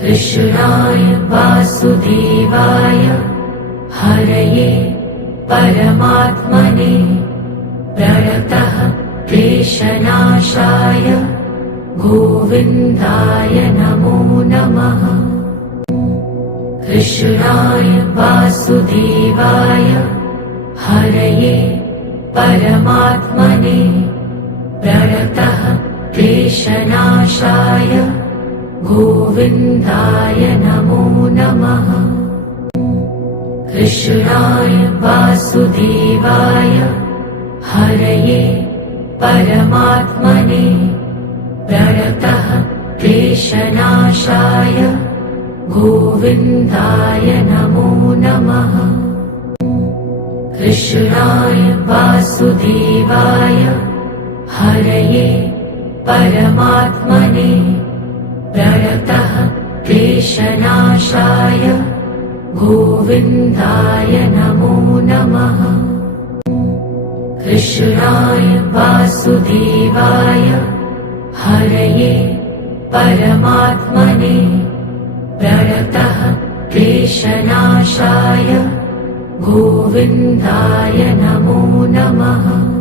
कृष्णाय वासुदेवाय हरये परमात्मने प्रणतः क्लेशनाशाय गोविन्दाय नमो नमः। कृष्णाय वासुदेवाय हरये परमात्मने प्रणतः क्लेशनाशाय गोविन्दाय नमो नमः। कृष्णाय वासुदेवाय हरये परमात्मने प्रणतः क्लेशनाशाय गोविन्दाय नमो नमः। कृष्णाय वासुदेवाय हरये परमात्मने प्रणतः क्लेशनाशाय गोविन्दाय नमो नमः। कृष्णाय वासुदेवाय हरये परमात्मने प्रणतः क्लेशनाशाय गोविन्दाय नमो नमः।